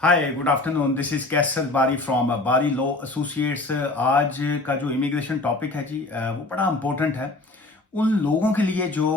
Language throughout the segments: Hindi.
Hi, good afternoon. This is Kaiser Bari from बारी लॉ एसोसिएट्स। आज का जो इमिग्रेशन टॉपिक है जी, वो बड़ा इम्पोर्टेंट है उन लोगों के लिए जो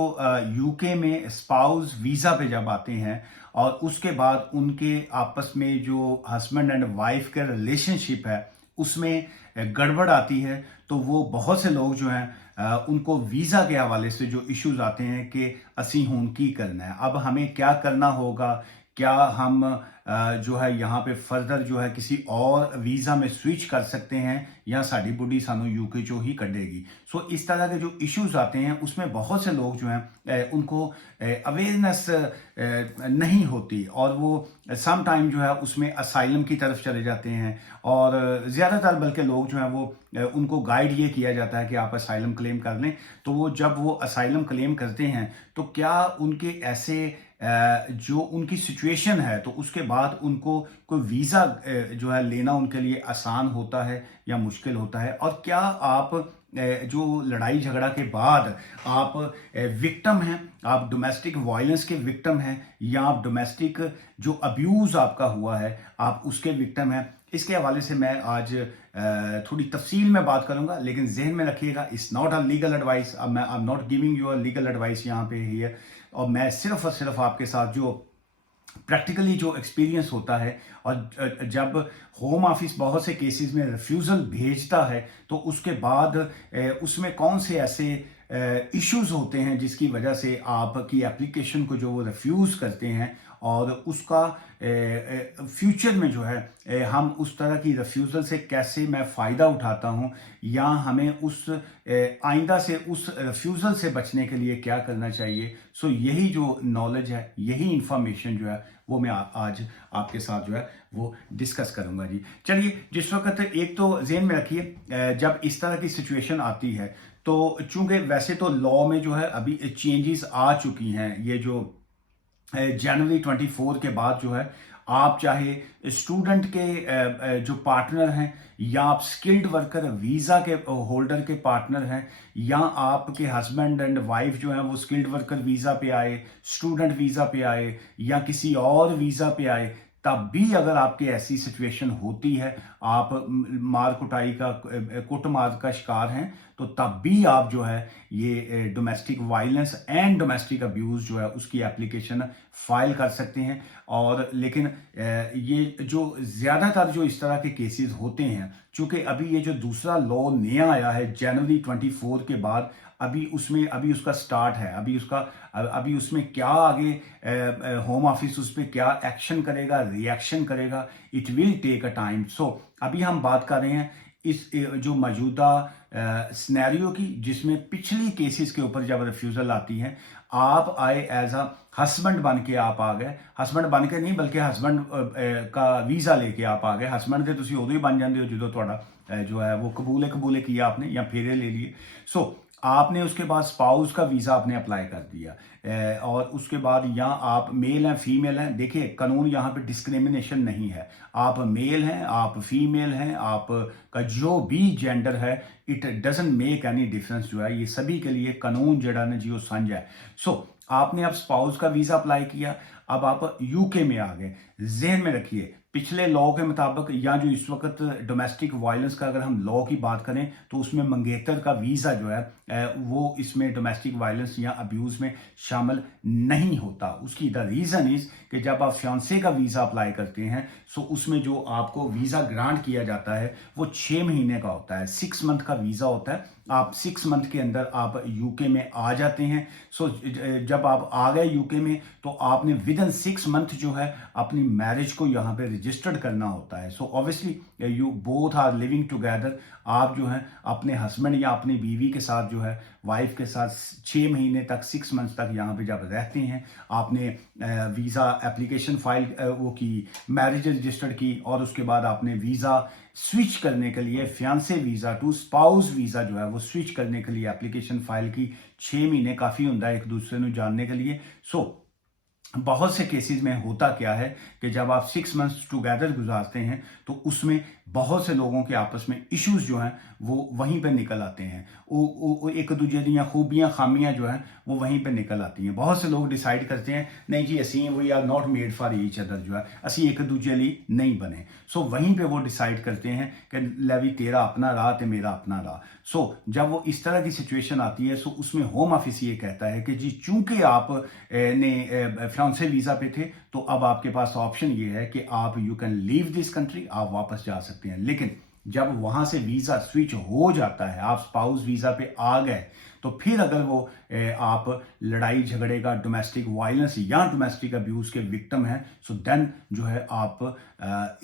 यूके में स्पाउस वीज़ा पे जब आते हैं और उसके बाद उनके आपस में जो हस्बैंड एंड वाइफ का रिलेशनशिप है उसमें गड़बड़ आती है। तो वो बहुत से लोग जो हैं उनको वीज़ा के हवाले से जो इश्यूज आते हैं कि असी हूं की करना है, अब हमें क्या करना होगा, क्या हम जो है यहाँ पे फर्दर जो है किसी और वीज़ा में स्विच कर सकते हैं या साड़ी बुढ़ी सानू यूके चो ही कटेगी। सो इस तरह के जो इश्यूज आते हैं उसमें बहुत से लोग जो हैं उनको अवेयरनेस नहीं होती और वो सम टाइम जो है उसमें असाइलम की तरफ चले जाते हैं। और ज़्यादातर बल्कि लोग जो हैं वो उनको गाइड ये किया जाता है कि आप असाइलम क्लेम कर लें। तो वो जब वो असाइलम क्लेम करते हैं तो क्या उनके ऐसे जो उनकी सिचुएशन है तो उसके बाद उनको कोई वीज़ा जो है लेना उनके लिए आसान होता है या मुश्किल होता है, और क्या आप जो लड़ाई झगड़ा के बाद आप विक्टिम हैं, आप डोमेस्टिक वायलेंस के विक्टिम हैं या आप डोमेस्टिक जो अब्यूज़ आपका हुआ है आप उसके विक्टिम हैं। इसके हवाले से मैं आज थोड़ी तफसील में बात करूंगा, लेकिन जहन में रखिएगा it's not a legal advice. अब मैं I am not giving you a legal advice यहाँ पे ही है, और मैं सिर्फ और सिर्फ आपके साथ जो प्रैक्टिकली जो एक्सपीरियंस होता है और जब होम ऑफिस बहुत से केसेस में रिफ्यूज़ल भेजता है तो उसके बाद उसमें कौन से ऐसे इश्यूज होते हैं जिसकी वजह से आपकी एप्लीकेशन को जो वो रिफ्यूज़ करते हैं और उसका फ्यूचर में जो है हम उस तरह की रिफ्यूज़ल से कैसे मैं फ़ायदा उठाता हूँ या हमें उस आइंदा से उस रिफ्यूज़ल से बचने के लिए क्या करना चाहिए। सो यही जो नॉलेज है, यही इंफॉर्मेशन जो है वो मैं आज आपके साथ जो है वो डिस्कस करूंगा जी। चलिए, जिस वक्त एक तो जेन में रखिए जब इस तरह की सिचुएशन आती है तो चूंकि वैसे तो लॉ में जो है अभी चेंजेस आ चुकी हैं, ये जो जनवरी 24 के बाद जो है आप चाहे स्टूडेंट के जो पार्टनर हैं या आप स्किल्ड वर्कर वीज़ा के होल्डर के पार्टनर हैं या आपके हस्बैंड एंड वाइफ जो हैं वो स्किल्ड वर्कर वीज़ा पे आए, स्टूडेंट वीज़ा पे आए या किसी और वीज़ा पे आए, तब भी अगर आपकी ऐसी सिचुएशन होती है, आप मार कुटाई का कुटमार का शिकार हैं, तो तब भी आप जो है ये domestic violence and domestic abuse जो है उसकी एप्लीकेशन फाइल कर सकते हैं। और लेकिन ये जो ज़्यादातर जो इस तरह के केसेस होते हैं, चूंकि अभी ये जो दूसरा लॉ नया आया है जनवरी 24 के बाद, अभी उसमें अभी उसका स्टार्ट है, अभी उसमें क्या आगे होम ऑफिस उस पर क्या एक्शन करेगा, रिएक्शन करेगा, it will take a time. So अभी हम बात कर रहे हैं इस जो मौजूदा सिनेरियो की, जिसमें पिछली केसेस के ऊपर जब रिफ्यूजल आती है, आप आए एज अ हस्बैंड बन के आप आ गए, हस्बैंड बन के नहीं बल्कि हस्बैंड का वीज़ा लेके आप आ गए। हस्बैंड तो तुम उदो ही बन जाते हो जो थोड़ा जो है वो कबूले किया आपने या फेरे ले लिए। सो आपने उसके बाद स्पाउस का वीज़ा आपने अप्लाई कर दिया और उसके बाद यहाँ आप मेल हैं फीमेल हैं, देखिए कानून यहाँ पे डिस्क्रिमिनेशन नहीं है। आप मेल हैं, आप फीमेल हैं, आप का जो भी जेंडर है, it doesn't make any difference जो है, ये सभी के लिए कानून जड़ा ने जियो संज है। सो आपने अब स्पाउस का वीज़ा अप्लाई किया, अब आप यूके में आ गए। जहन में रखिए पिछले लॉ के मुताबिक या जो इस वक्त डोमेस्टिक वायलेंस का अगर हम लॉ की बात करें तो उसमें मंगेतर का वीज़ा जो है वो इसमें डोमेस्टिक वायलेंस या अब्यूज़ में शामिल नहीं होता। उसकी द रीज़न इज़ कि जब आप फियांसे का वीज़ा अप्लाई करते हैं सो उसमें जो आपको वीज़ा ग्रांट किया जाता है वो 6 महीने का होता है, 6 मंथ का वीज़ा होता है। आप 6 मंथ के अंदर आप यूके में आ जाते हैं। सो जब आप आ गए यूके में तो आपने विद इन 6 मंथ जो है अपनी मैरिज को यहाँ पे रजिस्टर्ड करना होता है। So obviously you both are living together, आप जो है अपने हस्बैंड या अपनी बीवी के साथ जो है वाइफ के साथ 6 महीने तक 6 मंथ तक यहाँ पे जब रहते हैं, आपने वीज़ा एप्लीकेशन फाइल वो की, मैरिज रजिस्टर्ड की, और उसके बाद आपने वीज़ा स्विच करने के लिए fiance visa to spouse visa जो है वो स्विच करने के लिए एप्लीकेशन फाइल की। 6 महीने काफ़ी होता है एक दूसरे को जानने के लिए। सो बहुत से केसेस में होता क्या है कि जब आप 6 मंथ्स टुगेदर गुजारते हैं तो उसमें बहुत से लोगों के आपस में इश्यूज जो हैं वो वहीं पे निकल आते हैं। वो एक दूजे दी खूबियां खामियां जो हैं वो वहीं पे निकल आती हैं। बहुत से लोग डिसाइड करते हैं नहीं जी असी we are not made for each other, जो है असी एक दूजे लिए नहीं बने। सो वहीं पे वो डिसाइड करते हैं कि लवी तेरा अपना रहा तो मेरा अपना रहा। सो जब वो इस तरह की सिचुएशन आती है, सो उसमें होम ऑफिस ये कहता है कि जी चूंकि आप ने फ्रांस वीजा पे थे तो अब आपके पास ऑप्शन ये है कि आप you can leave this country, आप वापस जा सकते हैं। लेकिन जब वहां से वीजा स्विच हो जाता है, आप स्पाउस वीजा पे आ गए, तो फिर अगर वो आप लड़ाई झगड़े का, डोमेस्टिक वायलेंस या डोमेस्टिक अब्यूज के विक्टिम हैं, सो देन जो है आप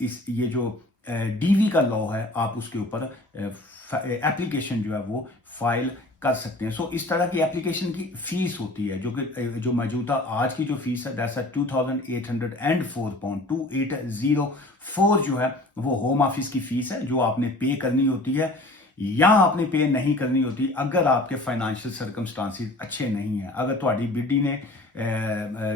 इस ये जो डीवी का लॉ है आप उसके ऊपर एप्लीकेशन जो है वो फाइल कर सकते हैं। सो इस तरह की एप्लीकेशन की फीस होती है, जो कि जो मौजूदा आज की जो फीस है दैट्स 2804 पाउंड 2804 जो है वो होम ऑफिस की फीस है जो आपने पे करनी होती है, या आपने पे नहीं करनी होती अगर आपके फाइनेंशियल सर्कमस्टांसिस अच्छे नहीं हैं। अगर ਤੁਹਾਡੀ बिड्डी ने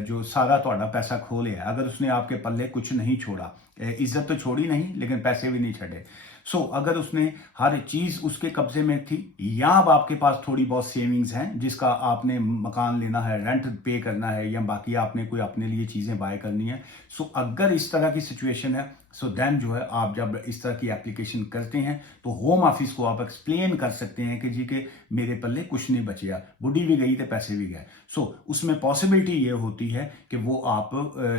जो सारा ਤੁਹਾਡਾ पैसा खो लिया, अगर उसने आपके पल्ले कुछ नहीं छोड़ा, इज्जत तो छोड़ी नहीं लेकिन पैसे भी नहीं छड़े। सो अगर उसने हर चीज उसके कब्जे में थी, या अब आपके पास थोड़ी बहुत सेविंग्स हैं जिसका आपने मकान लेना है, रेंट पे करना है, या बाकी आपने कोई अपने लिए चीजें बाय करनी है, सो अगर इस तरह की सिचुएशन है, सो देन जो है आप जब इस तरह की एप्लीकेशन करते हैं तो होम ऑफिस को आप एक्सप्लेन कर सकते हैं कि जी के मेरे पल्ले कुछ नहीं बचिया, बुढ़ी भी गई तो पैसे भी गए। सो उसमें पॉसिबिलिटी ये होती है कि वो आप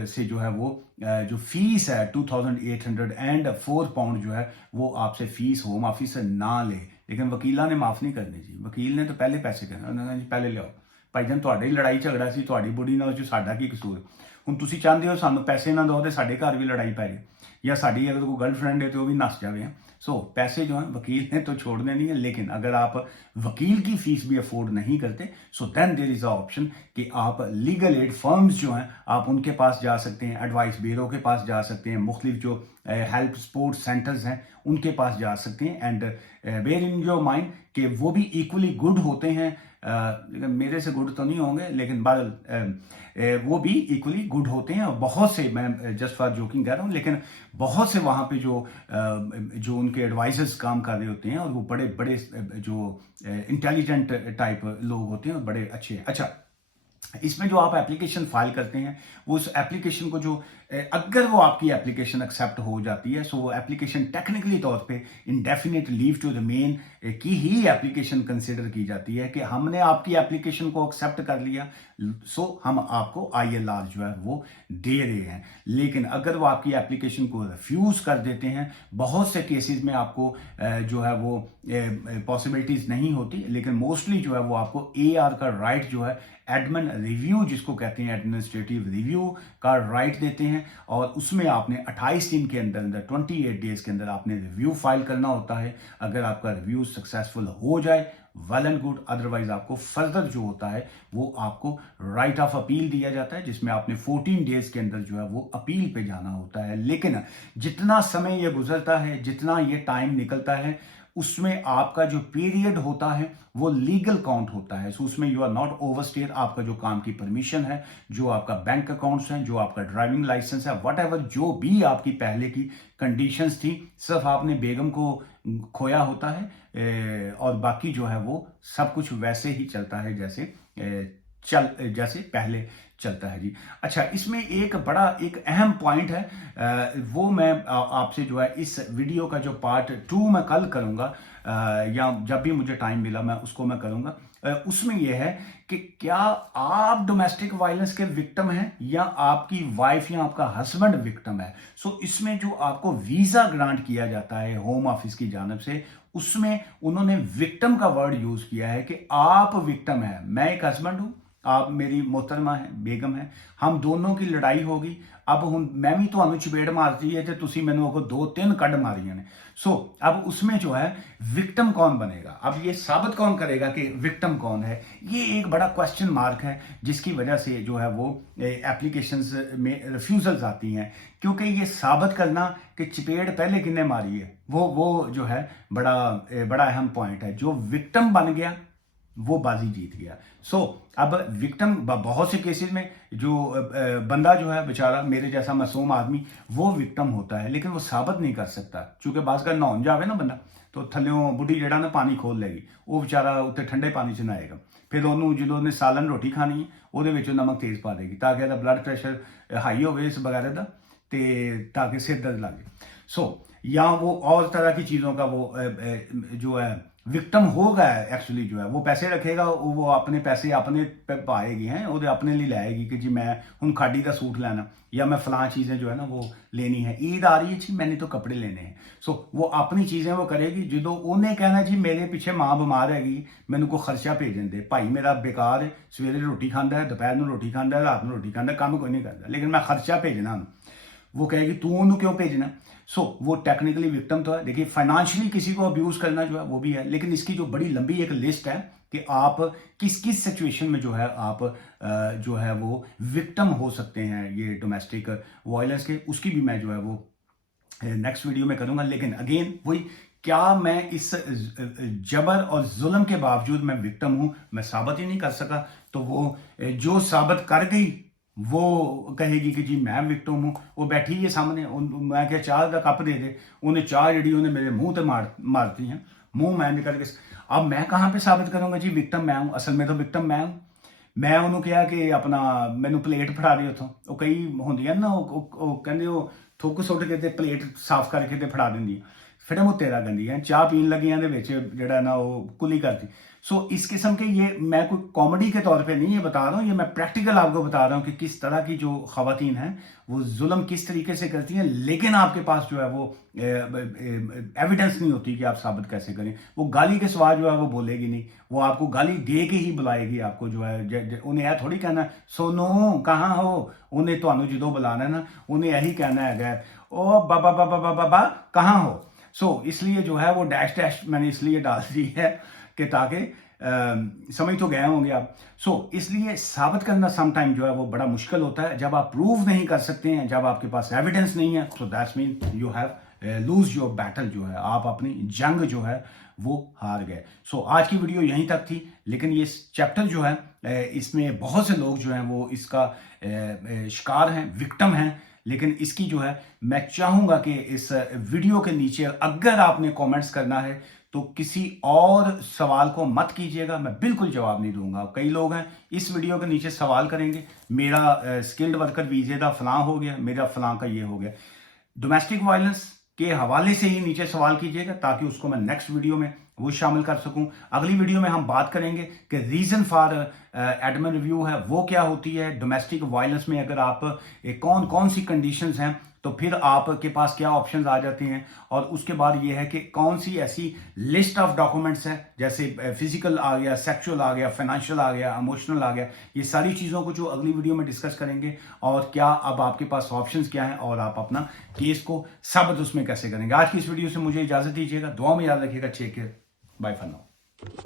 से जो है वो जो फीस है 2804 पाउंड जो है वो आपसे फीस होम ऑफिस से ना ले। लेकिन वकीला ने माफ नहीं करनी जी, वकील ने तो पहले पैसे करने, उन्होंने जी पहले लियाओ ਭਾਈਜਾਨ, ਤੁਹਾਡੀ ਲੜਾਈ ਝਗੜਾ ਸੀ ਤੁਹਾਡੀ ਬੁੜੀ ਨਾਲ, ਜੋ ਸਾਡਾ ਕੀ ਕਸੂਰ। ਹੁਣ ਤੁਸੀਂ ਚਾਹੁੰਦੇ ਹੋ ਸਾਨੂੰ ਪੈਸੇ ਨਾ ਦਿਓ ਤੇ ਸਾਡੇ ਘਰ ਵੀ ਲੜਾਈ ਪੈ ਜਾਏ, या साड़ी अगर कोई गर्लफ्रेंड है तो वो भी नस जाए। सो पैसे जो हैं वकील ने तो छोड़ने नहीं है, लेकिन अगर आप वकील की फीस भी अफोर्ड नहीं करते, so then there is a option कि आप लीगल एड फर्म्स जो हैं आप उनके पास जा सकते हैं, एडवाइस ब्यूरो के पास जा सकते हैं, मुख्तलिफ जो हेल्प सपोर्ट सेंटर्स हैं उनके पास जा सकते हैं। And bear in your mind कि वो भी इक्वली गुड होते हैं, लेकिन मेरे से गुड तो नहीं होंगे, लेकिन बहरहाल वो भी इक्वली गुड होते हैं। और बहुत से, मैं जस्ट फॉर जोकिंग कह रहा हूँ, लेकिन बहुत से वहाँ पे जो उनके एडवाइजर्स काम कर रहे होते हैं और वो बड़े बड़े जो इंटेलिजेंट टाइप लोग होते हैं और बड़े अच्छे हैं। अच्छा, इसमें जो आप एप्लीकेशन फाइल करते हैं वो उस एप्लीकेशन को जो अगर वो आपकी एप्लीकेशन एक्सेप्ट हो जाती है, सो वो एप्लीकेशन टेक्निकली तौर पे इंडेफिनिट लीव टू रिमेन की ही एप्लीकेशन कंसिडर की जाती है कि हमने आपकी एप्लीकेशन को एक्सेप्ट कर लिया, सो हम आपको ILR जो है वो दे रहे हैं। लेकिन अगर वो आपकी एप्लीकेशन को रिफ्यूज कर देते हैं, बहुत से केसेस में आपको जो है वो पॉसिबिलिटीज नहीं होती, लेकिन मोस्टली जो है वो आपको AR का राइट जो है, एडमिन रिव्यू जिसको कहते हैं, एडमिनिस्ट्रेटिव रिव्यू का राइट देते हैं, और उसमें आपने 28 दिन के अंदर 28 डेज के अंदर आपने रिव्यू फाइल करना होता है। अगर आपका रिव्यू सक्सेसफुल हो जाए, वेल एंड गुड, अदरवाइज आपको फर्दर जो होता है वो आपको राइट ऑफ अपील दिया जाता है, जिसमें आपने 14 डेज के अंदर जो है वो अपील पे जाना होता है। लेकिन जितना समय ये गुजरता है, जितना ये टाइम निकलता है, उसमें आपका जो पीरियड होता है वो लीगल काउंट होता है। सो उसमें यू आर नॉट ओवरस्टेयर, आपका जो काम की परमिशन है, जो आपका बैंक अकाउंट्स हैं, जो आपका ड्राइविंग लाइसेंस है, वट एवर जो भी आपकी पहले की कंडीशंस थी, सिर्फ आपने बेगम को खोया होता है, और बाकी जो है वो सब कुछ वैसे ही चलता है जैसे पहले चलता है जी। अच्छा, इसमें एक अहम पॉइंट है, वो मैं आपसे जो है इस वीडियो का जो पार्ट 2 मैं कल करूंगा, या जब भी मुझे टाइम मिला मैं उसको मैं करूंगा। उसमें यह है कि क्या आप डोमेस्टिक वायलेंस के विक्टिम हैं या आपकी वाइफ या आपका हस्बैंड विक्टिम है। सो इसमें जो आपको वीजा ग्रांट किया जाता है होम ऑफिस की जानब से, उसमें उन्होंने विक्टिम का वर्ड यूज किया है कि आप विक्टिम है, मैं एक हस्बैंड हूं, आप मेरी मोहतरमा है, बेगम है, हम दोनों की लड़ाई होगी। अब हूँ मैं भी ਤੁਹਾਨੂੰ ਚਪੇੜ मारती है तो तुसी मैनू अगो 2-3 कड़ मारियां ने। सो अब उसमें जो है विक्टिम कौन बनेगा, अब ये साबित कौन करेगा कि विक्टिम कौन है, ये एक बड़ा क्वेश्चन मार्क है, जिसकी वजह से जो है वो एप्लीकेशंस में रिफ्यूजल्स आती हैं, क्योंकि ये साबित करना कि चपेड़ पहले किन्ने मारी है, वो जो है बड़ा अहम पॉइंट है। जो विक्टिम बन गया वो बाजी जीत गया। अब विक्टिम बहुत से केसेस में जो बंदा जो है बेचारा मेरे जैसा मासूम आदमी वो विक्टिम होता है, लेकिन वो साबित नहीं कर सकता क्योंकि बास का नहाउन जावे ना बंदा तो थल्यों बुढ़ी जड़ा ना पानी खोल लेगी, वो बेचारा उत्ते ठंडे पानी च नहाएगा, फिर ਉਹਨੂੰ ਜਦੋਂ ਉਹਨੇ ਸਾਲਨ ਰੋਟੀ ਖਾਣੀ ਹੈ ਉਹਦੇ ਵਿੱਚ ਨਮਕ ਤੇਜ਼ ਪਾ ਦੇਗੀ ਤਾਂ ਕਿ ਇਹਦਾ ਬਲੱਡ ਪ੍ਰੈਸ਼ਰ ਹਾਈ ਹੋਵੇ ਇਸ वगैरह ਦਾ ਤੇ ਤਾਂ ਕਿ सिर दर्द लगे। या वो और तरह की चीज़ों का वो जो है विक्टिम होगा एक्चुअली जो है वो पैसे रखेगा, वो अपने पैसे अपने पे पाएगी हैं वो अपने लिए लाएगी कि जी मैं हूँ खाड़ी का सूट लेना या मैं फलां चीज़ें जो है ना वो लेनी है, ईद आ रही है जी मैंने तो कपड़े लेने हैं। वो अपनी चीज़ें वो करेगी जो उन्हें कहना जी मेरे पीछे माँ बीमार हैगी मैंने को खर्चा भेजन दे, भाई मेरा बेकार सवेरे रोटी खाता है दोपहर में रोटी खाता है रात में रोटी खाता है काम कोई नहीं करता लेकिन मैं खर्चा भेजना, वो कहेगी तू उन्होंने क्यों भेजना। वो टेक्निकली विक्टिम तो है। देखिए फाइनेंशियली किसी को अब्यूज करना जो है वो भी है, लेकिन इसकी जो बड़ी लंबी एक लिस्ट है कि आप किस किस सिचुएशन में जो है आप जो है वो विक्टिम हो सकते हैं ये डोमेस्टिक वायलेंस के, उसकी भी मैं जो है वो नेक्स्ट वीडियो में करूंगा। लेकिन अगेन वही, क्या मैं इस जबर और जुल्म के बावजूद मैं विक्टिम हूं, मैं साबित ही नहीं कर सका, तो वो जो साबित कर गई वो कहेगी कि जी मैं विक्टिम हूँ, वो बैठी है सामने, मैं क्या चाह का कप दे दे, उन्हें चाह जी उन्हें मेरे मुंह पे मारती हैं, मुंह मैं निकल के। अब मैं कहाँ पे साबित करूंगा जी विक्टिम मैं हूँ, असल में तो विक्टिम मैं हूँ। मैं उन्होंने कहा कि अपना मैनू प्लेट फड़ा रही उतों, वो कई होंगे ना कहते वो थुक सुट के प्लेट साफ करके ते फड़ा देंगी, फिर वो तेरा गंदी है चाह पीन लगियां जड़ा ना वो कुली करती। इस किस्म के ये मैं कोई कॉमेडी के तौर पे नहीं ये बता रहा हूँ, ये मैं प्रैक्टिकल आपको बता रहा हूँ कि किस तरह की जो खवातीन हैं वो जुल्म किस तरीके से करती हैं, लेकिन आपके पास जो है वो एविडेंस नहीं होती कि आप साबित कैसे करें। वो गाली के सवाल जो है वो बोलेगी नहीं, वो आपको गाली दे के ही बुलाएगी आपको, जो है उन्हें यह थोड़ी कहना सोनू कहाँ हो, उन्हें तो जो बुलाना है ना उन्हें यही कहना है ओ बाबा बाबा बाबा बाबा कहाँ हो। इसलिए जो है वो डैश डैश मैंने इसलिए डाल दी है कि ताकि समझ तो गए होंगे आप। इसलिए साबित करना समटाइम जो है वो बड़ा मुश्किल होता है जब आप प्रूव नहीं कर सकते हैं, जब आपके पास एविडेंस नहीं है, तो that's mean you have lose your battle, जो है आप अपनी जंग जो है वो हार गए। आज की वीडियो यहीं तक थी, लेकिन ये चैप्टर जो है इसमें बहुत से लोग जो हैं वो इसका शिकार हैं, विक्टिम हैं, लेकिन इसकी जो है मैं चाहूंगा कि इस वीडियो के नीचे अगर आपने कमेंट्स करना है तो किसी और सवाल को मत कीजिएगा, मैं बिल्कुल जवाब नहीं दूंगा। कई लोग हैं इस वीडियो के नीचे सवाल करेंगे मेरा स्किल्ड वर्कर वीजे का फलां हो गया, मेरा फलां का ये हो गया। डोमेस्टिक वायलेंस के हवाले से ही नीचे सवाल कीजिएगा ताकि उसको मैं नेक्स्ट वीडियो में वो शामिल कर सकूं। अगली वीडियो में हम बात करेंगे कि रीजन फॉर एडमिन रिव्यू है वो क्या होती है, डोमेस्टिक वायलेंस में अगर आप कौन कौन सी कंडीशंस हैं तो फिर आपके पास क्या ऑप्शंस आ जाते हैं, और उसके बाद ये है कि कौन सी ऐसी लिस्ट ऑफ डॉक्यूमेंट्स है जैसे फिजिकल आ गया, सेक्सुअल आ गया, फाइनेंशियल आ गया, इमोशनल आ गया, ये सारी चीज़ों को जो अगली वीडियो में डिस्कस करेंगे, और क्या अब आपके पास ऑप्शंस क्या हैं और आप अपना केस को साबित उसमें कैसे करेंगे। आज की इस वीडियो से मुझे इजाज़त दीजिएगा, दुआ में याद रखिएगा, take care, bye for now.